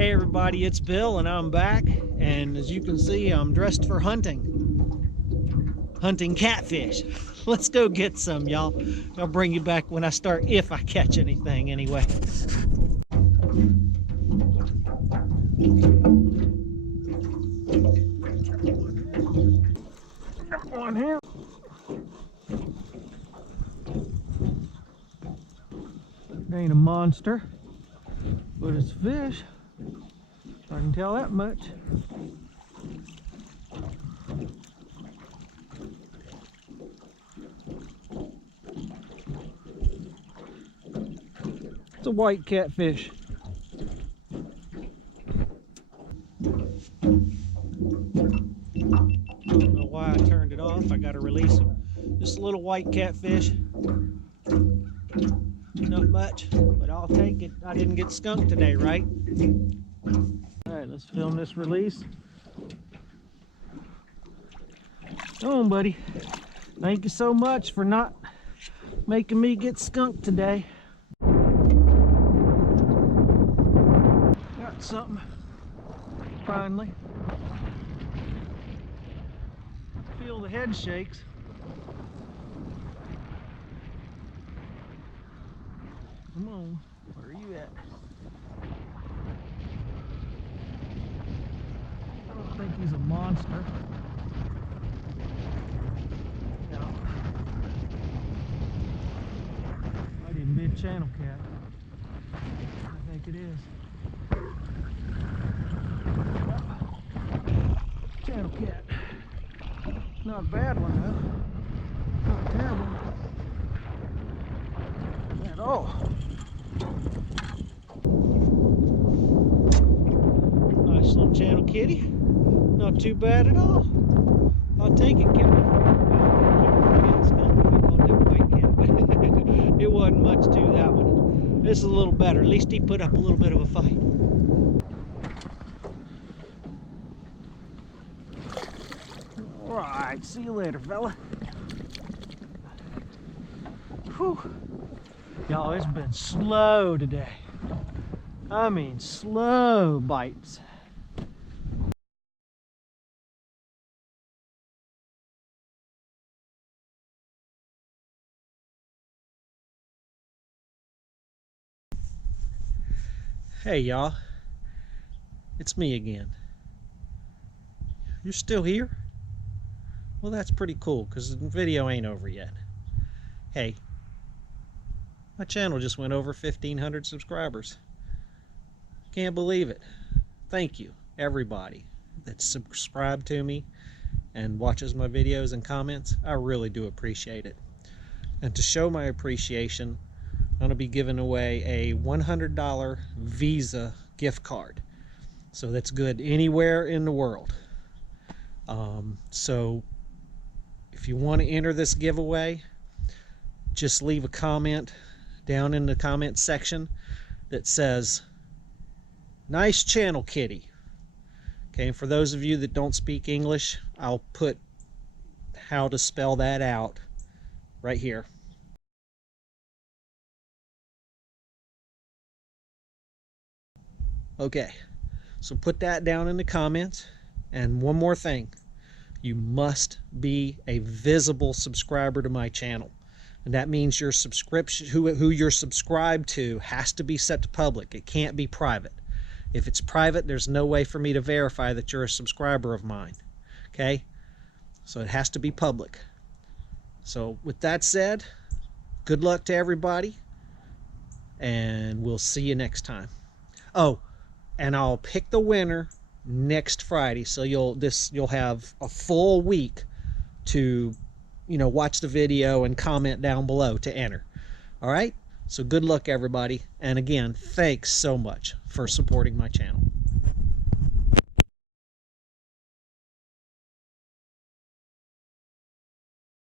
Hey everybody, it's Bill and I'm back, and as you can see I'm dressed for hunting catfish. Let's go get some, y'all. I'll bring you back when I start, if I catch anything anyway. Got one here. It ain't a monster, but it's fish. I can tell that much. It's a white catfish. Don't know why I turned it off. I got to release him. Just a little white catfish. Not much, but I'll take it. I didn't get skunked today, right? Alright, let's film this release. Come on, buddy. Thank you so much for not making me get skunked today. Got something, finally. Feel the head shakes. Come on, where are you at? I don't think he's a monster. No. Might even be a channel cat. I think it is. Channel cat. Not a bad one though. Not terrible. At all. Nice little channel kitty. Not too bad at all. I'll take it, Kim. It wasn't much to that one. This is a little better. At least he put up a little bit of a fight. Alright, see you later, fella. Whew. Y'all, it's been slow today. I mean, slow bites. Hey y'all, it's me again. You're still here? Well, that's pretty cool because the video ain't over yet. Hey, my channel just went over 1,500 subscribers. Can't believe it. Thank you, everybody that's subscribed to me and watches my videos and comments. I really do appreciate it. And to show my appreciation, I'm going to be giving away a $100 Visa gift card. So that's good anywhere in the world. So if you want to enter this giveaway, just leave a comment down in the comment section that says, "Nice channel kitty." Okay, and for those of you that don't speak English, I'll put how to spell that out right here. Okay, so put that down in the comments. And one more thing, you must be a visible subscriber to my channel. And that means your subscription, who you're subscribed to, has to be set to public. It can't be private. If it's private, there's no way for me to verify that you're a subscriber of mine. Okay? So it has to be public. So with that said, good luck to everybody. And we'll see you next time. Oh, and I'll pick the winner next Friday. So you'll have a full week to, watch the video and comment down below to enter. All right? So good luck, everybody. And again, thanks so much for supporting my channel.